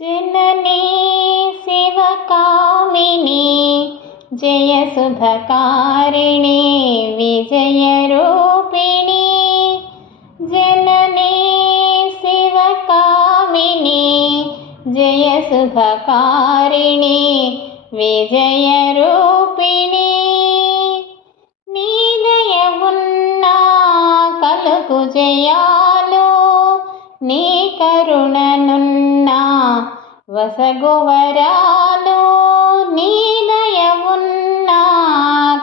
जननी शिवकामिनी जयशुभकारिणी विजयरूपिणी जननी शिवकामिनी जयशुभकारिणी विजय రసగువరాలు నీదయ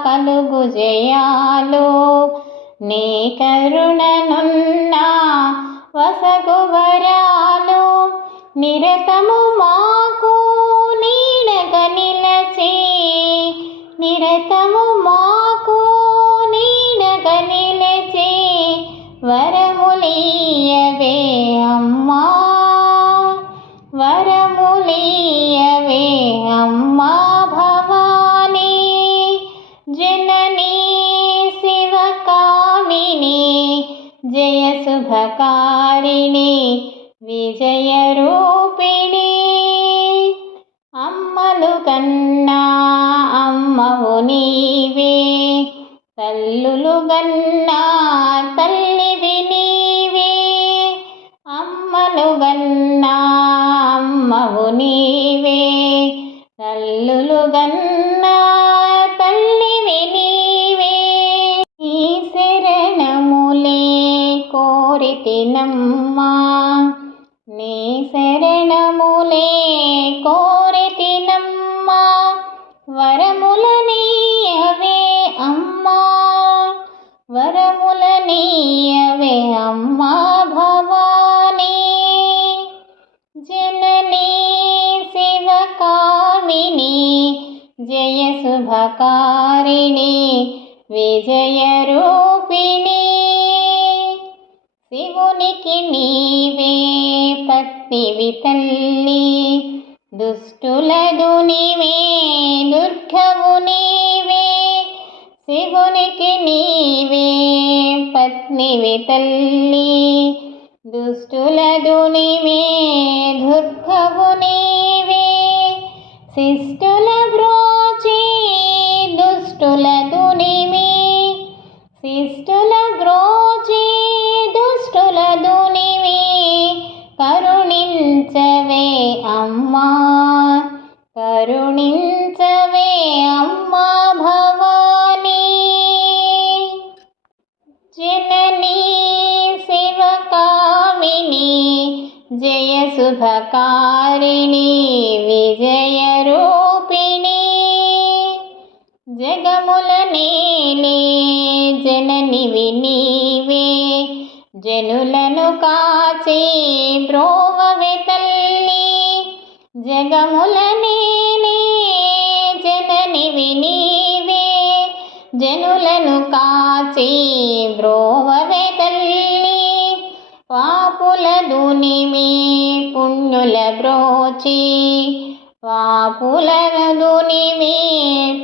కలుగు జయాలు నీ కరుణనున్నా వసగువరాలు నిరతము మాకు నీడగ నిలచి నిరతము మాకు నీడగ నిలచి వరములీ శుభకారిణి విజయరూపిణి. అమ్మలు కన్నా అమ్మవు నీవే తల్లులు కన్నా తల్లివి నీవే. అమ్మలు కన్నా అమ్మవు నీవే తల్లులు కన్నా తల్లివి నీవే. ఈ శరణములే కోరితినమ్మా వరములనీయవే అమ్మా వరములనీయవే అమ్మా భవానీ. జననీ శివకామిని జయ శుభకారిణి విజయరూపిణి శివునికి నీవే పత్ని తల్లి దుష్టుల పత్నివి తల్లి దుష్టులదు నీవే దుర్భవు నీవే. శిష్టుల బ్రోచి దుష్టులదు నీవే. శిష్టుల బ్రోచి దుష్టులదు దునివి కరుణించవే అమ్మా కరుణించ విజయరూపిణి జగముల నేనే జననివి నీవే జనులను కాచే బ్రోవవె తల్లి జగముల నీలే జననివి నీవే జనులను కాచే బ్రోవవె తల్లి పాపుల దునిమి పుణ్యుల బ్రోచి పాపులరదుని మీ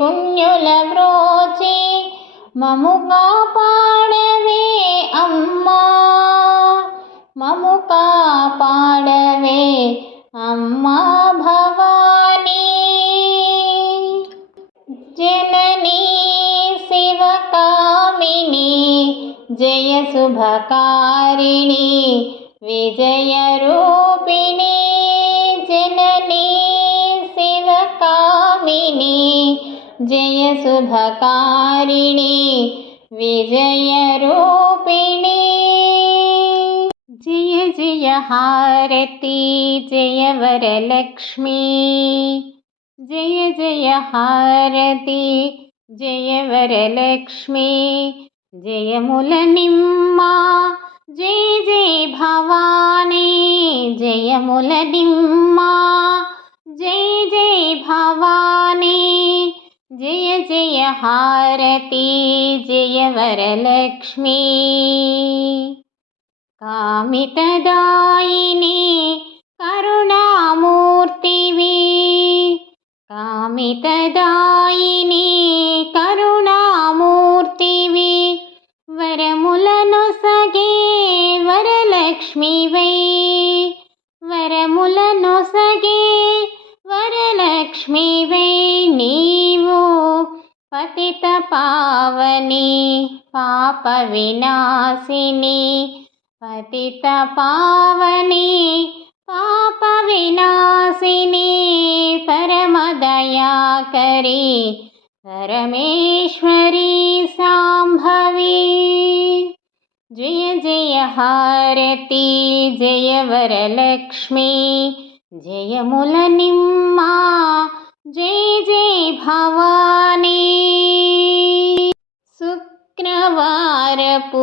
పుణ్యుల బ్రోచి మము కాపాడవే అమ్మా. మము కాపాడవే అమ్మా భవానీ. జననీ శివకామిని జయ శుభకారిణి విజయరూపిణి జననీ. శివకామిని జయ శుభకారిణి విజయరూపిణి జయ జయ హారతి జయ వరలక్ష్మీ జయ జయ హారతి జయ వరలక్ష్మీ జయముల నిమ్మ జయ జయ భవానీ జయముల నిమ్మ जय जय हारती जय वरलक्ष्मी। कामितदायिनी तदायिनी कामितदायिनी पापविनाशिनि पतितपावनि पापविनाशिनि परमदयाकरि परमेश्वरी साम्भवे। जय जय हारती जय वरलक्ष्मी जय मुलनिम्मा जय जय भवानी। శుక్రవారపు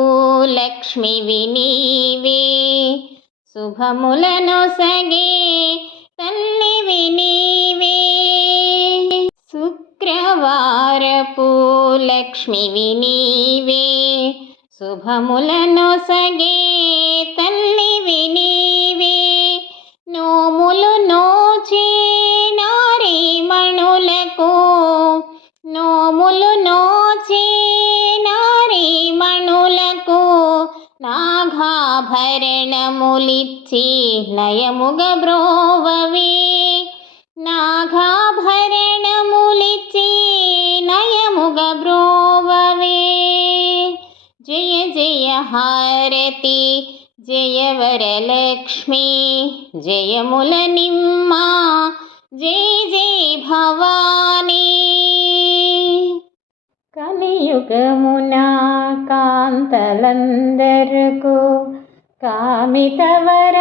లక్ష్మి వినీవే శుభములను సగే తల్లి వినీవే. శుక్రవారపు లక్ష్మి వినీవే శుభములను సగే తల్లి నాగాభరణములిచ్చి నయముగ బ్రోవవి. నాగాభరణములిచ్చి నయముగ బ్రోవవి. జయ జయ హారతి జయ వరలక్ష్మి జయముల నిమ్మ జయ జయ భవానీ. కలియుగమున కాంతలందరకు కామితవర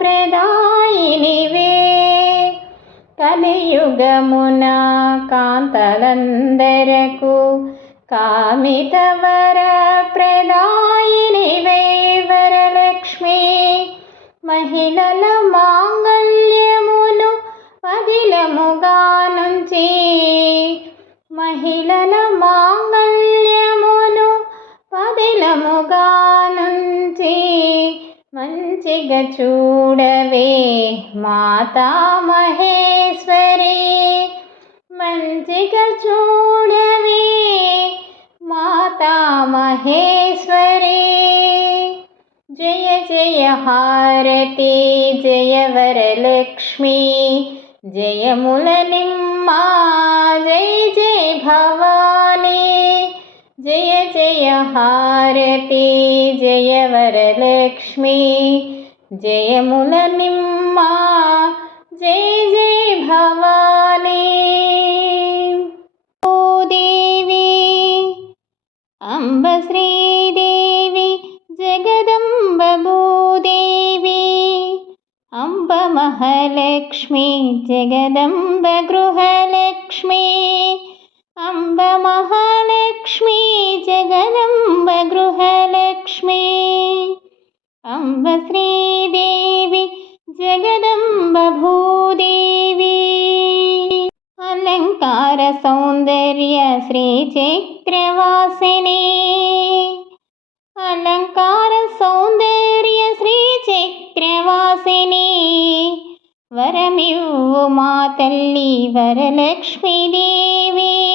ప్రదాయినివే కలియుగమున కాంతలందరకు కామితవర ప్రదాయినివే వరలక్ష్మి మహిళ చూడవే మాతా మహేశ్వరి మంచిగా చూడవే మాతా మహేశ్వరి జయ జయ హారతి జయ వరలక్ష్మి జయముల నిమ్మ జయ జయ భవానీ జయ జయ హారతి జయ వరలక్ష్మి జయముల నిమ్మ జయ జయ భవానీ ఓ దేవి అంబ శ్రీదేవి జగదంబ భూదేవి అంబ మహాలక్ష్మి జగదంబ గృహలక్ష్మి వాసిని వరమివ్వు మా తల్లి వరలక్ష్మీదేవి.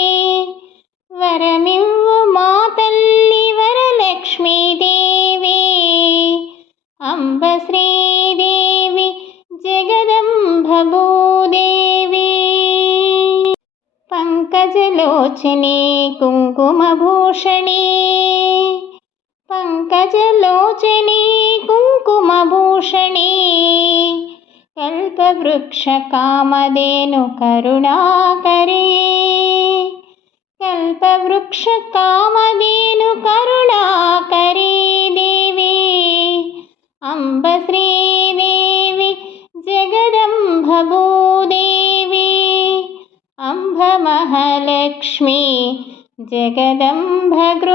వరమివ్వు మా తల్లి వరలక్ష్మీదేవి. అంబ శ్రీదేవి జగదంబ భూదేవి. పంకజలోచనే కుంకుమభూషణి. పంకజలోచనే కుంకుమభూషణి. కల్పవృక్ష కామధేను కరుణాకరీ. కల్పవృక్ష కామధేను కరుణాకరీ దేవి. అంబ శ్రీదేవి జగదంబ భూదేవి అంబ మహాలక్ష్మి जगदम्बगृहलक्ष्मी।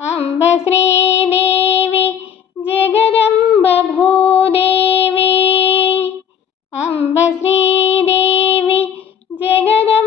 अंब श्रीदेवी जगदम्बभूदेवी। अंब श्रीदेवी जगद